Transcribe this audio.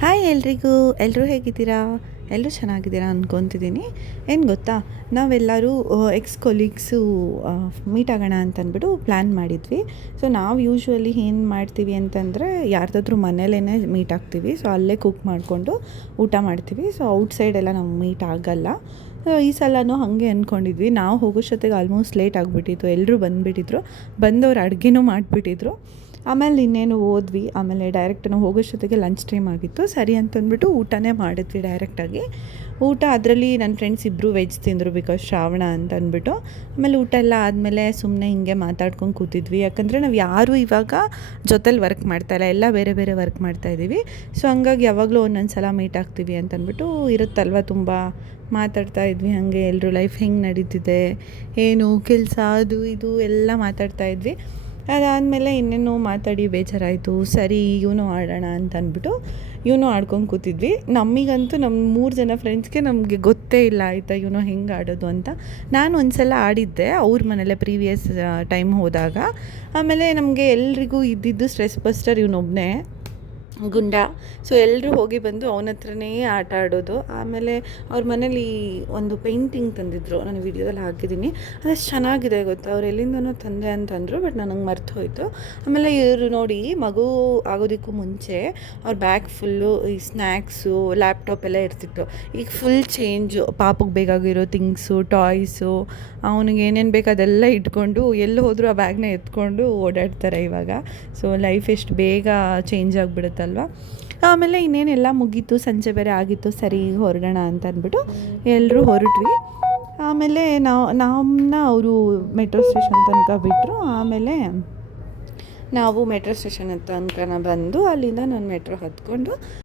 Hi ಎಲ್ರಿಗೂ. ಎಲ್ಲರೂ ಹೇಗಿದ್ದೀರಾ? ಎಲ್ಲರೂ ಚೆನ್ನಾಗಿದ್ದೀರಾ ಅಂದ್ಕೊತಿದ್ದೀನಿ. ಏನು ಗೊತ್ತಾ, ನಾವೆಲ್ಲರೂ ಎಕ್ಸ್ ಕೊಲೀಗ್ಸು ಮೀಟ್ ಆಗೋಣ ಅಂತಂದ್ಬಿಟ್ಟು ಪ್ಲ್ಯಾನ್ ಮಾಡಿದ್ವಿ. ಸೊ ನಾವು ಯೂಶ್ವಲಿ ಏನು ಮಾಡ್ತೀವಿ ಅಂತಂದರೆ, ಯಾರ್ದಾದ್ರೂ ಮನೇಲೇ ಮೀಟ್ ಆಗ್ತೀವಿ. ಸೊ ಅಲ್ಲೇ ಕುಕ್ ಮಾಡಿಕೊಂಡು ಊಟ ಮಾಡ್ತೀವಿ. ಸೊ ಔಟ್ಸೈಡೆಲ್ಲ ನಾವು ಮೀಟ್ ಆಗೋಲ್ಲ. ಈ ಸಲನೂ ಹಾಗೆ ಅಂದ್ಕೊಂಡಿದ್ವಿ. ನಾವು ಹೋಗೋಷ್ಟೊತ್ತಿಗೆ ಆಲ್ಮೋಸ್ಟ್ ಲೇಟ್ ಆಗಿಬಿಟ್ಟಿತ್ತು. ಎಲ್ಲರೂ ಬಂದುಬಿಟ್ಟಿದ್ರು. ಬಂದವ್ರು ಅಡುಗೆನೂ ಮಾಡಿಬಿಟ್ಟಿದ್ರು. ಆಮೇಲೆ ಇನ್ನೇನು ಹೋದ್ವಿ. ಆಮೇಲೆ ಡೈರೆಕ್ಟ್ ನಾವು ಹೋಗೋಷ್ಟೊತ್ತಿಗೆ ಲಂಚ್ ಟೈಮ್ ಆಗಿತ್ತು. ಸರಿ ಅಂತಂದ್ಬಿಟ್ಟು ಊಟನೇ ಮಾಡಿದ್ವಿ ಡೈರೆಕ್ಟಾಗಿ. ಊಟ ಅದರಲ್ಲಿ ನನ್ನ ಫ್ರೆಂಡ್ಸ್ ಇಬ್ಬರು ವೆಜ್ ತಿಂದರು, ಬಿಕಾಸ್ ಶ್ರಾವಣ ಅಂತ ಅಂದ್ಬಿಟ್ಟು. ಆಮೇಲೆ ಊಟ ಎಲ್ಲ ಆದಮೇಲೆ ಸುಮ್ಮನೆ ಹಿಂಗೆ ಮಾತಾಡ್ಕೊಂಡು ಕೂತಿದ್ವಿ. ಯಾಕಂದರೆ ನಾವು ಯಾರೂ ಇವಾಗ ಜೊತೇಲಿ ವರ್ಕ್ ಮಾಡ್ತಾಯಿಲ್ಲ, ಎಲ್ಲ ಬೇರೆ ಬೇರೆ ವರ್ಕ್ ಮಾಡ್ತಾಯಿದ್ದೀವಿ. ಸೊ ಹಂಗಾಗಿ ಯಾವಾಗಲೂ ಒಂದೊಂದು ಸಲ ಮೀಟ್ ಆಗ್ತೀವಿ ಅಂತಂದ್ಬಿಟ್ಟು ಇರುತ್ತಲ್ವ, ತುಂಬ ಮಾತಾಡ್ತಾ ಇದ್ವಿ. ಹಾಗೆ ಎಲ್ಲರೂ ಲೈಫ್ ಹೆಂಗೆ ನಡೀತಿದೆ, ಏನು ಕೆಲಸ, ಅದು ಇದು ಎಲ್ಲ ಮಾತಾಡ್ತಾಯಿದ್ವಿ. ಅದಾದಮೇಲೆ ಇನ್ನೇನು ಮಾತಾಡಿ ಬೇಜಾರಾಯಿತು. ಸರಿ ಇವನು ಆಡೋಣ ಅಂತ ಅಂದ್ಬಿಟ್ಟು ಇವನು ಆಡ್ಕೊಂಡು ಕೂತಿದ್ವಿ. ನಮಗಂತೂ ನಮ್ಮ 3 ಜನ ಫ್ರೆಂಡ್ಸ್ಗೆ ನಮಗೆ ಗೊತ್ತೇ ಇಲ್ಲ ಆಯಿತಾ ಇವನು ಹೆಂಗೆ ಆಡೋದು ಅಂತ. ನಾನು ಒಂದು ಸಲ ಆಡಿದ್ದೆ ಅವ್ರ ಮನೇಲೆ ಪ್ರೀವಿಯಸ್ ಟೈಮ್ ಹೋದಾಗ. ಆಮೇಲೆ ನಮಗೆ ಎಲ್ರಿಗೂ ಇದ್ದಿದ್ದು ಸ್ಟ್ರೆಸ್ ಬಸ್ಟರ್ ಇವನೊಬ್ಬನೇ ಗುಂಡ. ಸೊ ಎಲ್ಲರೂ ಹೋಗಿ ಬಂದು ಅವನ ಹತ್ರನೇ ಆಟ ಆಡೋದು. ಆಮೇಲೆ ಅವ್ರ ಮನೇಲಿ ಒಂದು ಪೇಂಟಿಂಗ್ ತಂದಿದ್ರು, ನಾನು ವಿಡಿಯೋದಲ್ಲಿ ಹಾಕಿದ್ದೀನಿ. ಅದಷ್ಟು ಚೆನ್ನಾಗಿದೆ ಗೊತ್ತಾ. ಅವ್ರು ಎಲ್ಲಿಂದನೋ ತಂದೆ ಅಂತಂದರು, ಬಟ್ ನನಗೆ ಮರ್ತು ಹೋಯಿತು. ಆಮೇಲೆ ಇವರು ನೋಡಿ, ಮಗು ಆಗೋದಕ್ಕೂ ಮುಂಚೆ ಅವ್ರ ಬ್ಯಾಗ್ ಫುಲ್ಲು ಈ ಸ್ನ್ಯಾಕ್ಸು, ಲ್ಯಾಪ್ಟಾಪ್ ಎಲ್ಲ ಇರ್ತಿತ್ತು. ಈಗ ಫುಲ್ ಚೇಂಜು. ಪಾಪಗೆ ಬೇಕಾಗಿರೋ ಥಿಂಗ್ಸು, ಟಾಯ್ಸು, ಅವನಿಗೆ ಏನೇನು ಬೇಕು ಅದೆಲ್ಲ ಇಟ್ಕೊಂಡು ಎಲ್ಲಿ ಹೋದರೂ ಆ ಬ್ಯಾಗ್ನ ಎತ್ಕೊಂಡು ಓಡಾಡ್ತಾರೆ ಇವಾಗ. ಸೊ ಲೈಫ್ ಎಷ್ಟು ಬೇಗ ಚೇಂಜ್ ಆಗಿಬಿಡುತ್ತಲ್ವ. ಆಮೇಲೆ ಇನ್ನೇನೆಲ್ಲ ಮುಗೀತು, ಸಂಜೆ ಬೇರೆ ಆಗಿತ್ತು. ಸರಿ ಹೊರಡೋಣ ಅಂತ ಅಂದ್ಬಿಟ್ಟು ಎಲ್ಲರೂ ಹೊರಟ್ವಿ. ಆಮೇಲೆ ನಮ್ಮನ್ನ ಅವರು ಮೆಟ್ರೋ ಸ್ಟೇಷನ್ ತನಕ ಬಿಟ್ಟರು. ಆಮೇಲೆ ನಾವು ಮೆಟ್ರೋ ಸ್ಟೇಷನ್ ತನಕ ಬಂದು ಅಲ್ಲಿಂದ ನಾನು ಮೆಟ್ರೋ ಹತ್ಕೊಂಡು